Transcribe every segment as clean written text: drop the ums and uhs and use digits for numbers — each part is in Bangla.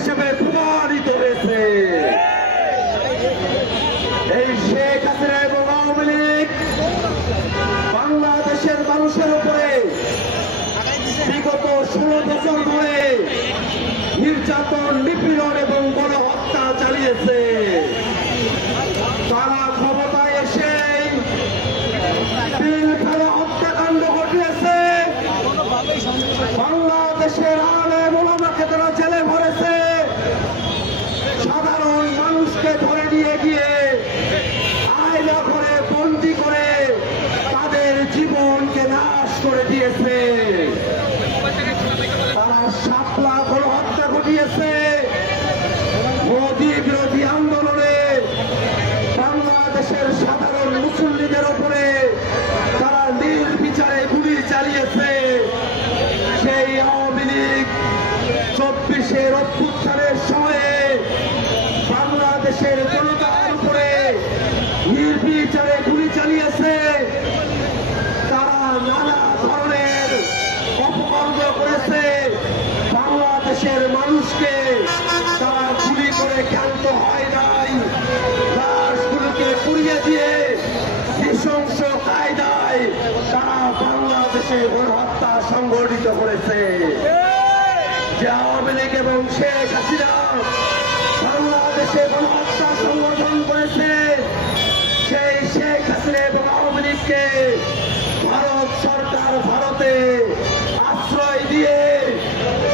হিসেবে প্রমাণিত হয়েছে। এই শেখ হাসিনা এবং আওয়ামী লীগ বাংলাদেশের মানুষের উপরে বিগত 16 বছর ধরে নির্যাতন, নিপীড়ন এবং গণহত্যা চালিয়েছে। তারা ক্ষমতায় এসে পিলখানা হত্যাকাণ্ড ঘটিয়েছে। বাংলাদেশের আলেম ওলামাকে তারা জেলে ভরেছে। সাধারণ মানুষকে ধরে নিয়ে গিয়ে আয়না করে বন্দী করে তাদের জীবনকে নাশ করে দিয়েছে। তারা শাপলা গণহত্যা ঘটিয়েছে। মোদী বিরোধী আন্দোলনে বাংলাদেশের সাধারণ মুসল্লিদের উপরে তারা নির্বিচারে গুলি চালিয়েছে। সেই আওয়ামী লীগ 24-এর অভ্যুত্থানের সময়ে বাংলাদেশের জনতার উপরে নির্বিচারে গুলি চালিয়েছে। তারা নানা ধরনের অপকর্ম করেছে। বাংলাদেশের মানুষকে তারা গুলি করে ক্ষান্ত হয় নাই। লাশগুলোকে পুড়িয়ে দিয়ে নৃশংস কায়দায় তারা বাংলাদেশে গণহত্যা সংগঠিত করেছে। যে আওয়ামী লীগ এবং শেখ হাসিনা বাংলাদেশে গণহত্যা সংগঠন করেছে, সেই শেখ হাসিনা এবং আওয়ামী লীগকে ভারত সরকার ভারতে আশ্রয় দিয়ে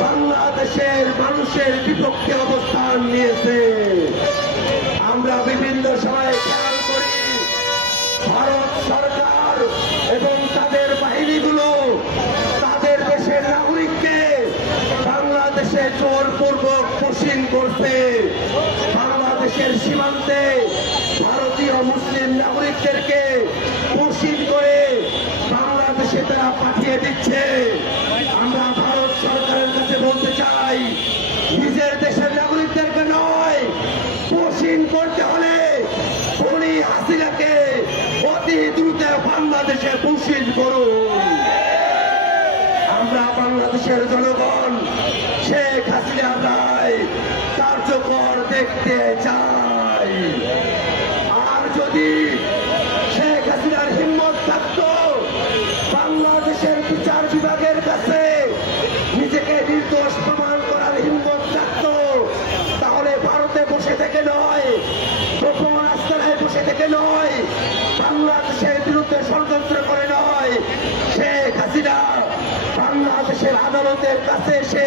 বাংলাদেশের মানুষের বিপক্ষে অবস্থান নিয়েছে। আমরা বিভিন্ন সময় খেয়াল করি ভারত সরকার এবং তাদের বাহিনীগুলো তাদের দেশের নাগরিককে বাংলাদেশে জোরপূর্বক পশ্চিম করছে। বাংলাদেশের সীমান্তে ভারতীয় মুসলিম নাগরিকদেরকে পশ্চিম করে বাংলাদেশে তারা পাঠিয়ে দিচ্ছে। আমরা ভারত সরকারের কাছে বলতে চাই, নিজের দেশের নাগরিকদেরকে নয়, পশ্চিম করতে হলে খুনি হাসিনাকে অতি দ্রুত বাংলাদেশে পশ্চিম করুন। আমরা বাংলাদেশের জনগণ শেখ হাসিনা রায় কার্যকর দেখতে চাই। আর যদি শেখ হাসিনার হিম্মত থাকত বাংলাদেশের বিচার বিভাগের কাছে নিজেকে নির্দোষ প্রমাণ করার হিম্মত থাকত, তাহলে ভারতে বসে থেকে নয়, গোপন আস্তানায় বসে থেকে নয়, বাংলাদেশের বিরুদ্ধে ষড়যন্ত্র করে নয়, শেখ হাসিনা বাংলাদেশের আদালতের কাছে এসে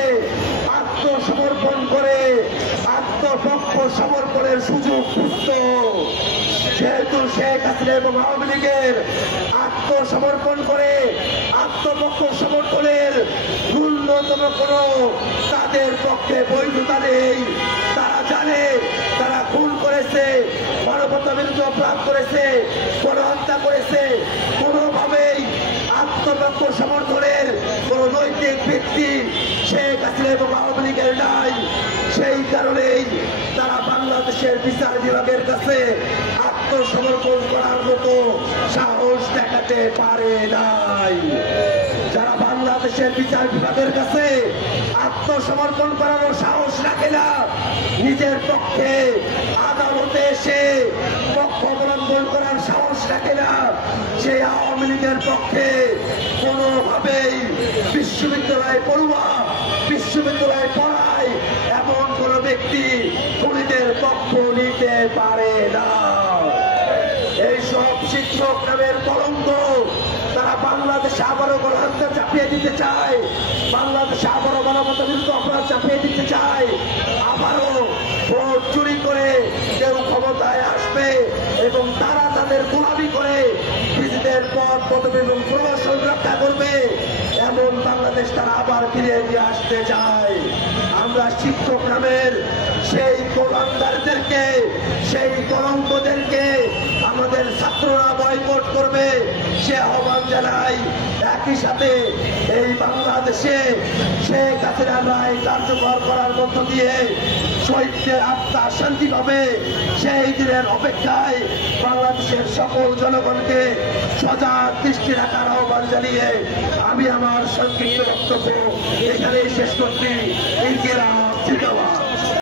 আত্মসমর্পণ করে আত্মপক্ষ সমর্পণের সুযোগ খুঁজত। যেহেতু শেখ হাসিনা এবং আওয়ামী লীগের আত্মসমর্পণ করে আত্মপক্ষ সমর্থনের ন্যূনতম কোন তাদের পক্ষে বৈধতা নেই। তারা জানে তারা খুন করেছে, মানবতা বিরুদ্ধে অপরাধ করেছে, গণহত্যা করেছে। কোনোভাবেই আত্মপক্ষ সমর্থনের কোন নৈতিক ভিত্তি শেখ হাসিনা এবং আওয়ামী লীগের নাই। সেই কারণেই তারা বাংলাদেশের বিচার বিভাগের কাছে আত্মসমর্পণ করার মতো সাহস দেখাতে পারে নাই। যারা বাংলাদেশের বিচার বিভাগের কাছে আত্মসমর্পণ করার সাহস রাখে না, নিজের পক্ষে আদালতে এসে পক্ষ অবলম্বন করার সাহস রাখে না, সেই আওয়ামী লীগের পক্ষে কোনোভাবেই বিশ্ববিদ্যালয় পড়ুয়া, বিশ্ববিদ্যালয় পড়ায় এমন কোন ব্যক্তি খুনিদের পক্ষ নিতে পারে না। এইসব শিক্ষক নামের কলঙ্ক তারা বাংলাদেশে আবারও গণহত্যা চাপিয়ে দিতে চায়, বাংলাদেশে আবারও মানবতা বিরুদ্ধে অপরাধ চাপিয়ে দিতে চায়। আবারও ভোট চুরি করে কেউ ক্ষমতায় আসবে এবং তারা তাদের গোলামি করে নিজেদের পদ পদবি এবং প্রমোশন রক্ষা করবে, এমন বাংলাদেশ তারা আবার ফিরে দিয়ে আসতে চায়। আমরা শিক্ষক নামের সেই কলঙ্কদেরকে, সেই কলঙ্কদেরকে আমাদের ছাত্ররা বয়কট করবে সে আহ্বান জানাই। একই সাথে এই বাংলাদেশে শেখ হাসিনার রায় কার্যকর করার মধ্য দিয়ে শহীদদের আত্মা শান্তি পাবে, সেই দিনের অপেক্ষায় বাংলাদেশের সকল জনগণকে সজাগ দৃষ্টি রাখার আহ্বান জানিয়ে আমি আমার সংক্ষিপ্ত বক্তব্য এখানেই শেষ করছি। ইনকিলাব জিন্দাবাদ।